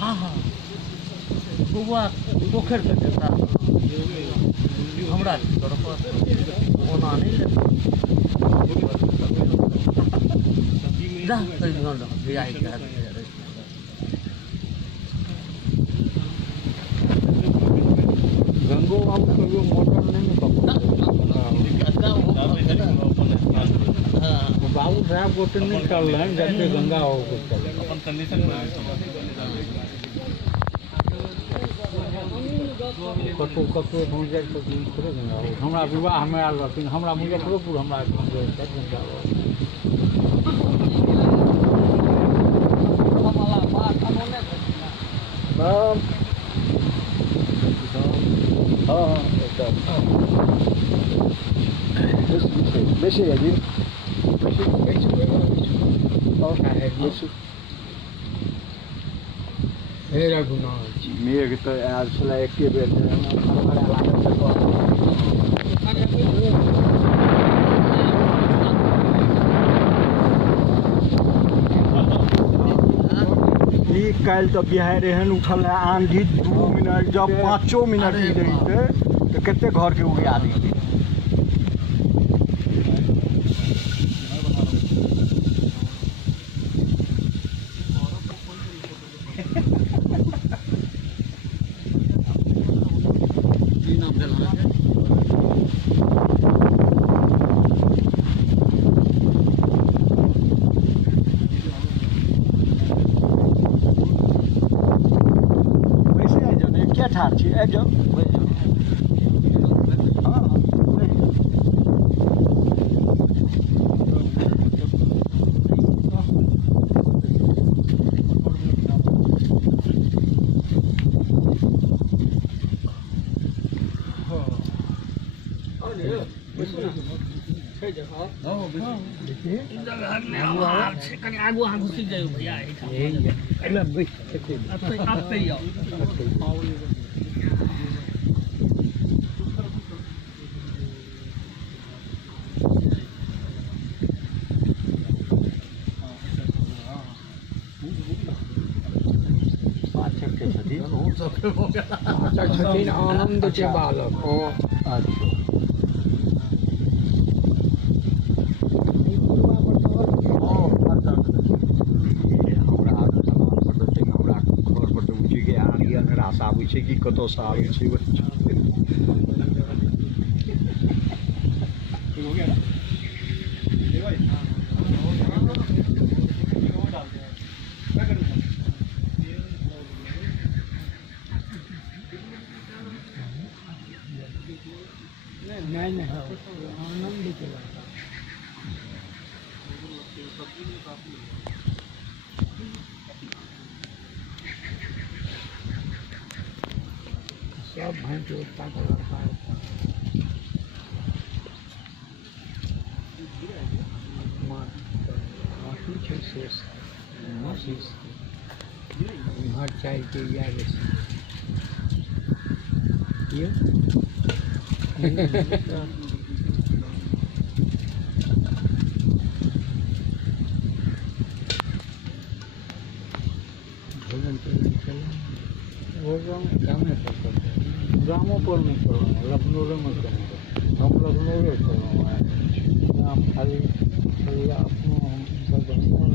हाँ हाँ बुआ पोखर के देता हमरा तरफ ओना नहीं लेता जा कई गंड बियाह के गंगो बाबू कहियो मोटर नहीं न बाबू साहब गोटे नहीं चल रहे हैं जैसे गंगा हो अपन कंडीशन कतौ कतौ पहुँच जाए तो थोड़े गंगा हो हमरा विवाह में आयल रहथिन हमरा मुजफ्फरोपुर हमरा गंगा हाँ बेसी हेरी मेरा गुनाह मेघ तो आयल छलै एके बेर काल्हि तो बिहार एहन उठल है आंधी 2 मिनट जब 5 मिनट ही रही तो कते घर के उड़ा दी ठार छी आबि जाओ आगू अहाँ घुसि जाइयो भैया आनंद के बालक आबै छै कि कतौ से आबै छै नहीं आनंद के सब भाई के उत्ता का लड़का हर चाय के याद ग्रामों पर नहीं कर रहा हूँ लखनऊ में कर हम लखनऊ कर रहा हूँ खाली अपनों हम सब